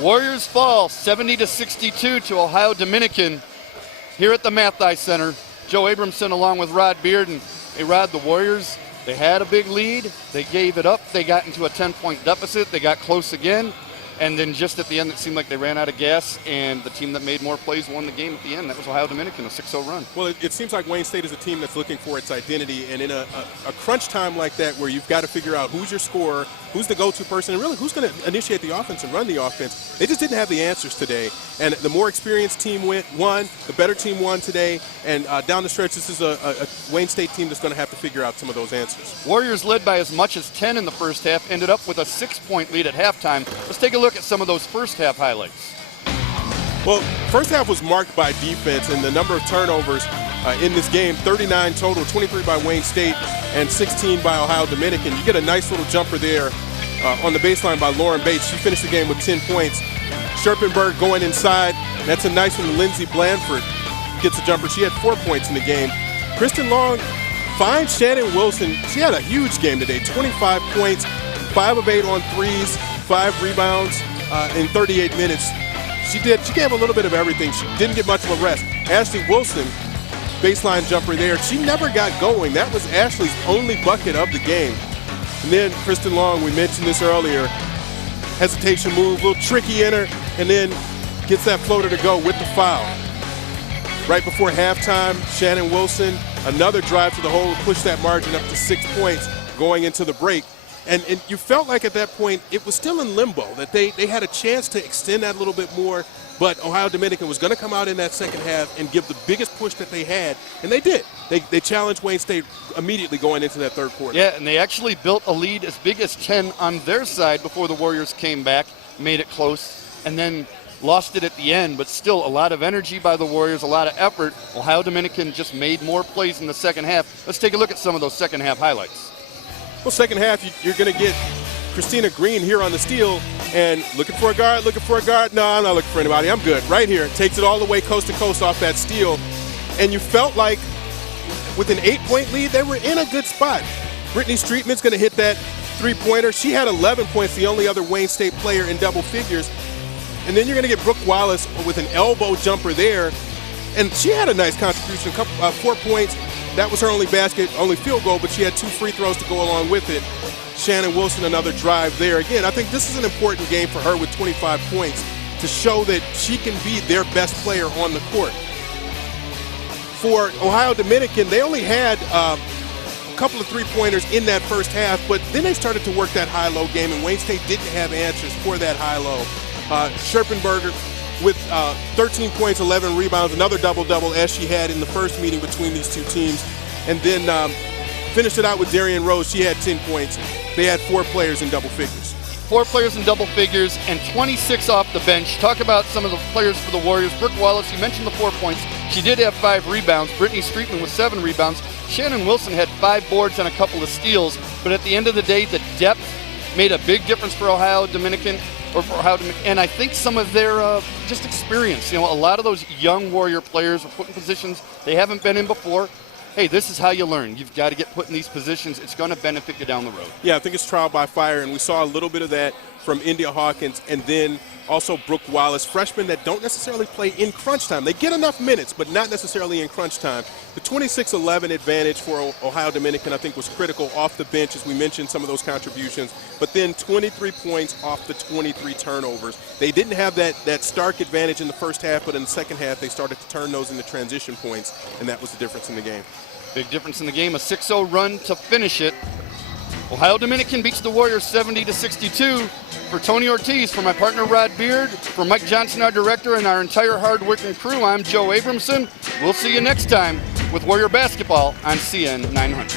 Warriors fall 70-62 to Ohio Dominican here at the Mathai Center. Joe Abramson along with Rod Beard. And hey, Rod, the Warriors, they had a big lead. They gave it up. They got into a 10-point deficit. They got close again. And then just at the end, it seemed like they ran out of gas, and the team that made more plays won the game at the end. That was Ohio Dominican, a 6-0 run. Well, it seems like Wayne State is a team that's looking for its identity, and in a crunch time like that where you've got to figure out who's your scorer, who's the go-to person, and really who's going to initiate the offense and run the offense, they just didn't have the answers today. And the more experienced team won, the better team won today, and down the stretch, this is a Wayne State team that's going to have to figure out some of those answers. Warriors led by as much as 10 in the first half, ended up with a 6-point lead at halftime. Let's take a look at some of those first half highlights. Well, first half was marked by defense and the number of turnovers in this game, 39 total, 23 by Wayne State and 16 by Ohio Dominican. You get a nice little jumper there on the baseline by Lauren Bates. She finished the game with 10 points. Scherpenberg going inside. That's a nice one. Lindsey Blandford gets a jumper. She had 4 points in the game. Kristen Long finds Shannon Wilson. She had a huge game today, 25 points, 5 of 8 on threes, 5 rebounds in 38 minutes. She gave a little bit of everything. She didn't get much of a rest. Ashley Wilson, baseline jumper there. She never got going. That was Ashley's only bucket of the game. And then Kristen Long, we mentioned this earlier, hesitation move, a little tricky in her, and then gets that floater to go with the foul. Right before halftime, Shannon Wilson, another drive to the hole, pushed that margin up to 6 points going into the break. And you felt like at that point it was still in limbo, that they had a chance to extend that a little bit more, but Ohio Dominican was going to come out in that second half and give the biggest push that they had, and they did. They challenged Wayne State immediately going into that third quarter. Yeah, and they actually built a lead as big as 10 on their side before the Warriors came back, made it close, and then lost it at the end, but still a lot of energy by the Warriors, a lot of effort. Ohio Dominican just made more plays in the second half. Let's take a look at some of those second half highlights. Well, second half, you're going to get Christina Green here on the steal and looking for a guard. No, I'm not looking for anybody. I'm good. Right here. Takes it all the way coast to coast off that steal. And you felt like with an 8-point lead, they were in a good spot. Brittany Streetman's going to hit that three-pointer. She had 11 points, the only other Wayne State player in double figures. And then you're going to get Brooke Wallace with an elbow jumper there. And she had a nice contribution, 4 points. That was her only basket, only field goal, but she had 2 free throws to go along with it. Shannon Wilson, another drive there. Again, I think this is an important game for her with 25 points to show that she can be their best player on the court. For Ohio Dominican, they only had a couple of three-pointers in that first half, but then they started to work that high-low game, and Wayne State didn't have answers for that high-low. Scherpenberger with 13 points, 11 rebounds, another double-double as she had in the first meeting between these two teams. And then finished it out with Darian Rose. She had 10 points. They had 4 players in double figures. 4 players in double figures and 26 off the bench. Talk about some of the players for the Warriors. Brooke Wallace, you mentioned the 4 points. She did have 5 rebounds. Brittany Streetman with 7 rebounds. Shannon Wilson had 5 boards and a couple of steals. But at the end of the day, the depth made a big difference for Ohio Dominican. And I think some of their just experience. You know, a lot of those young Warrior players were put in positions they haven't been in before. Hey, this is how you learn. You've got to get put in these positions. It's going to benefit you down the road. Yeah, I think it's trial by fire, and we saw a little bit of that from India Hawkins and then also Brooke Wallace, freshmen that don't necessarily play in crunch time. They get enough minutes, but not necessarily in crunch time. The 26-11 advantage for Ohio Dominican, I think, was critical off the bench, as we mentioned some of those contributions, but then 23 points off the 23 turnovers. They didn't have that stark advantage in the first half, but in the second half, they started to turn those into transition points, and that was the difference in the game. Big difference in the game, a 6-0 run to finish it. Ohio Dominican beats the Warriors 70-62. For Tony Ortiz, for my partner Rod Beard, for Mike Johnson, our director, and our entire hard-working crew, I'm Joe Abramson. We'll see you next time with Warrior Basketball on CN 900.